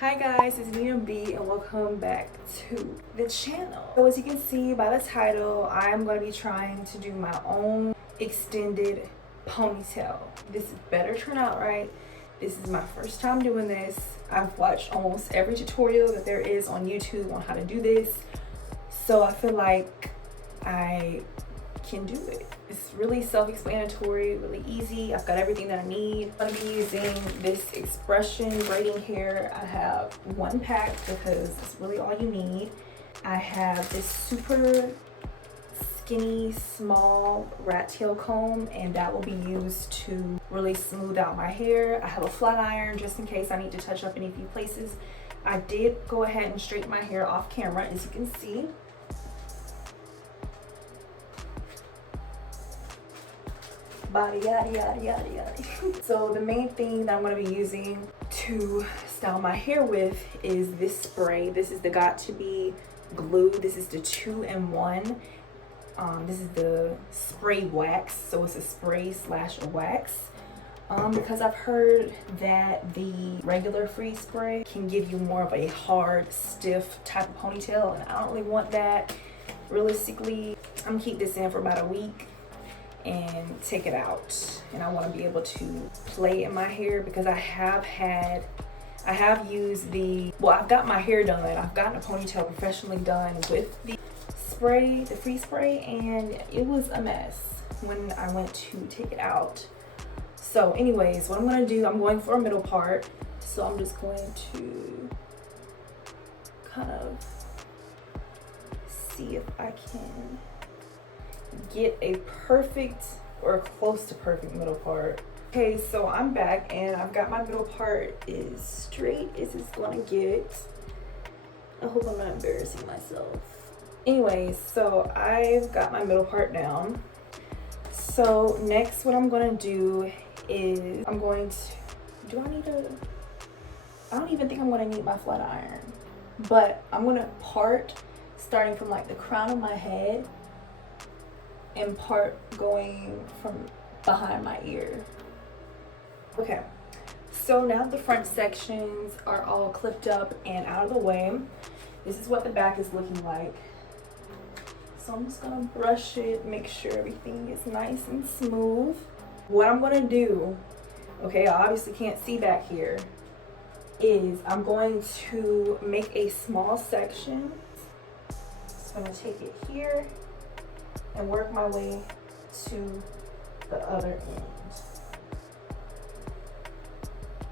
Hi guys, it's Nina B and welcome back to the channel. So as you can see by the title, I'm going to be trying to do my own extended ponytail. This better turn out right. This is my first time doing this. I've watched almost every tutorial that there is on YouTube on how to do this. So I feel like I can do it. It's really self-explanatory, really easy. I've got everything that I need. I'm gonna be using this expression braiding hair. I have one pack because it's really all you need. I have this super skinny, small rat tail comb, and that will be used to really smooth out my hair. I have a flat iron just in case I need to touch up any few places. I did go ahead and straighten my hair off camera, as you can see. Body yada yada yada yada. So the main thing that I'm going to be using to style my hair with is this spray. This is the Got To Be glue. This is the 2-in-1. This is the spray wax, so it's a spray slash a wax. Because I've heard that the regular freeze spray can give you more of a hard, stiff type of ponytail, and I don't really want that. Realistically, I'm gonna keep this in for about a week and take it out, and I want to be able to play in my hair because I have used I've got my hair done. I've gotten a ponytail professionally done with the spray, the free spray, and it was a mess when I went to take it out. So anyways, what I'm going to do, I'm going for a middle part, so I'm just going to kind of see if I can get a perfect or close to perfect middle part. Okay, so I'm back and I've got my middle part as straight as it's gonna get. I hope I'm not embarrassing myself. Anyways, so I've got my middle part down. So next what I'm gonna do is I don't even think I'm gonna need my flat iron, but I'm gonna part starting from like the crown of my head and part going from behind my ear. Okay, so now the front sections are all clipped up and out of the way. This is what the back is looking like. So I'm just gonna brush it, make sure everything is nice and smooth. What I'm gonna do, okay, I obviously can't see back here, is I'm going to make a small section. Just gonna take it here and work my way to the other end.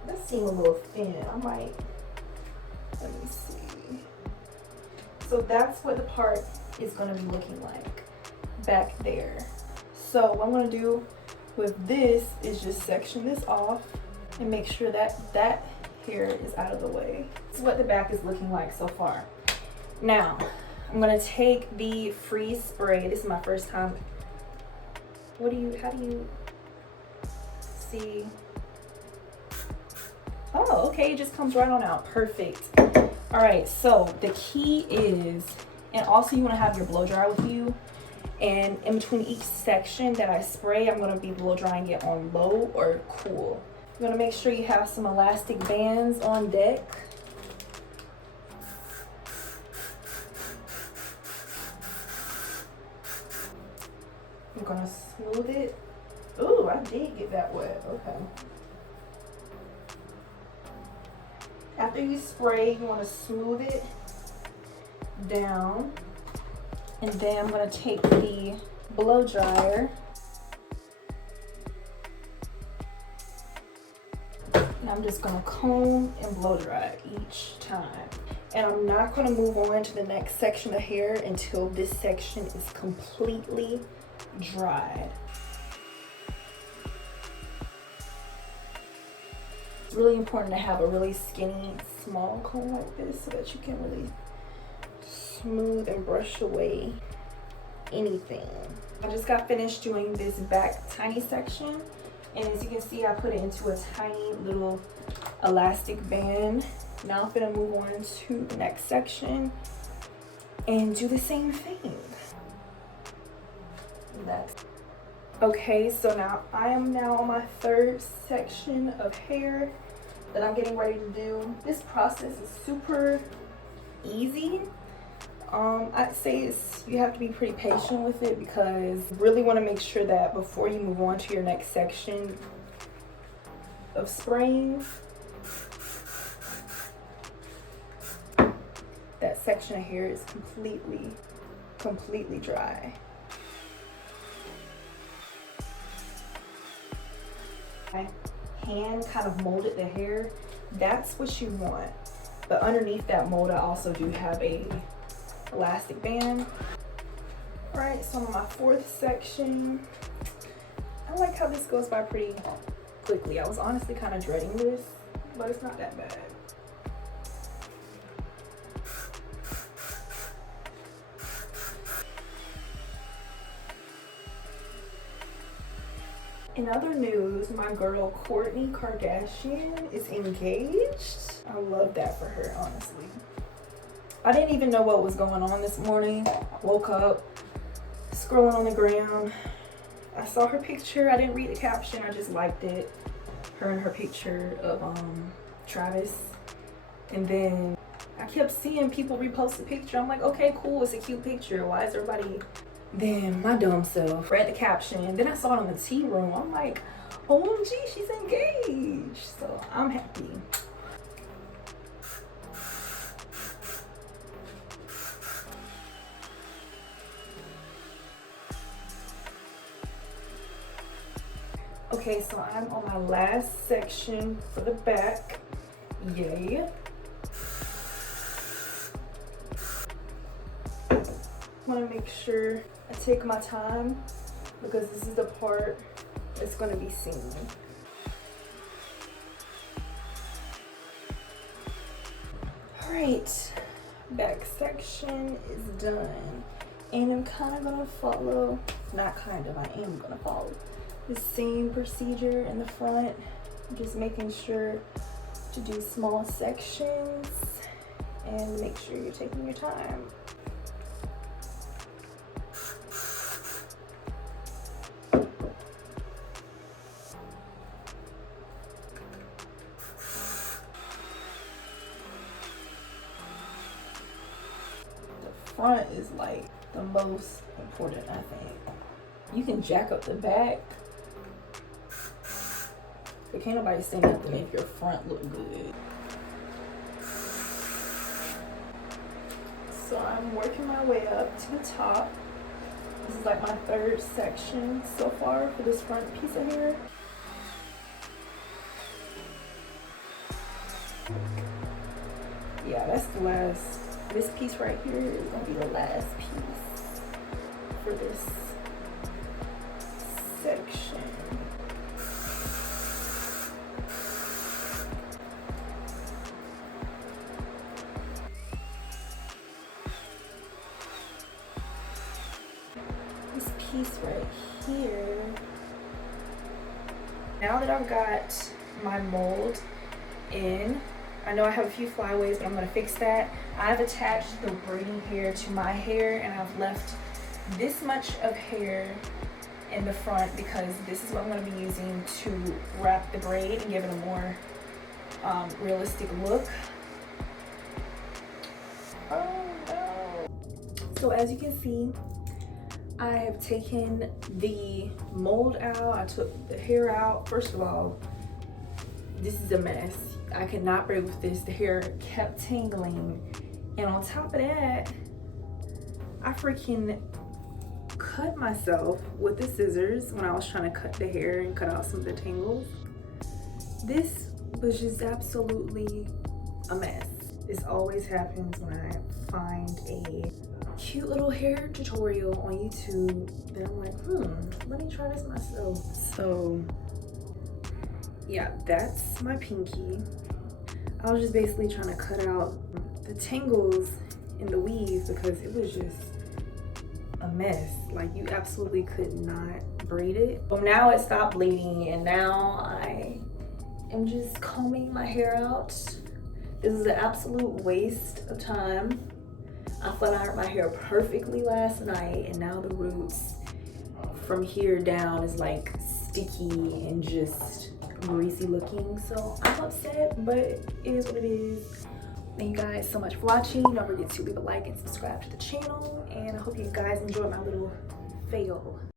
That seems a little thin. Let me see. So that's what the part is going to be looking like back there. So what I'm going to do with this is just section this off and make sure that that hair is out of the way. This is what the back is looking like so far. Now, I'm gonna take the freeze spray. This is my first time. How do you see? Oh, okay, it just comes right on out. Perfect. All right, so the key is, and also you wanna have your blow dryer with you, and in between each section that I spray, I'm gonna be blow drying it on low or cool. You're gonna make sure you have some elastic bands on deck. I'm gonna smooth it. Ooh, I did get that wet. Okay. After you spray, you want to smooth it down. And then I'm gonna take the blow dryer. And I'm just gonna comb and blow dry each time. And I'm not gonna move on to the next section of hair until this section is completely dried. It's really important to have a really skinny, small comb like this so that you can really smooth and brush away anything. I just got finished doing this back tiny section, and as you can see, I put it into a tiny little elastic band. Now I'm gonna move on to the next section and do the same thing. Okay, so now I am on my third section of hair. that I'm getting ready to do. This process is super easy. I'd say you have to be pretty patient with it because you really want to make sure that before you move on to your next section of spraying, that section of hair is completely dry. My hand kind of molded the hair. That's what you want. But underneath that mold, I also do have a elastic band. All right, so on my fourth section, I like how this goes by pretty quickly. I was honestly kind of dreading this, but it's not that bad. In other news, my girl Kourtney Kardashian is engaged. I love that for her, honestly. I didn't even know what was going on this morning. Woke up, scrolling on the gram. I saw her picture. I didn't read the caption. I just liked it. Her and her picture of Travis. And then I kept seeing people repost the picture. I'm like, okay, cool. It's a cute picture. Why is everybody... Then my dumb self read the caption. Then I saw it on the tea room. I'm like, OMG, she's engaged. So I'm happy. Okay, so I'm on my last section for the back. Yay. I want to make sure I take my time because this is the part that's going to be seen. All right, back section is done. And I'm kind of going to follow, not kind of, I am going to follow the same procedure in the front. Just making sure to do small sections and make sure you're taking your time. Front is like the most important, I think. You can jack up the back, but can't nobody say nothing if your front look good. So I'm working my way up to the top. This is like my third section so far for this front piece of hair. Yeah, that's the last. This piece right here is gonna be the last piece for this section. This piece right here. Now that I've got my mold in, I know I have a few flyaways, but I'm gonna fix that. I've attached the braiding hair to my hair and I've left this much of hair in the front because this is what I'm gonna be using to wrap the braid and give it a more realistic look. Oh no. So as you can see, I have taken the mold out. I took the hair out. First of all, this is a mess. I could not braid with this. The hair kept tangling. And on top of that, I freaking cut myself with the scissors when I was trying to cut the hair and cut out some of the tangles. This was just absolutely a mess. This always happens when I find a cute little hair tutorial on YouTube that I'm like, let me try this myself. So yeah, that's my pinky. I was just basically trying to cut out the tangles in the weave because it was just a mess. Like, you absolutely could not braid it. But now it stopped bleeding and now I am just combing my hair out. This is an absolute waste of time. I flat ironed my hair perfectly last night and now the roots from here down is like sticky and just greasy looking, so I'm upset, but it is what it is. Thank you guys so much for watching. Don't forget to leave a like and subscribe to the channel, and I hope you guys enjoyed my little fail.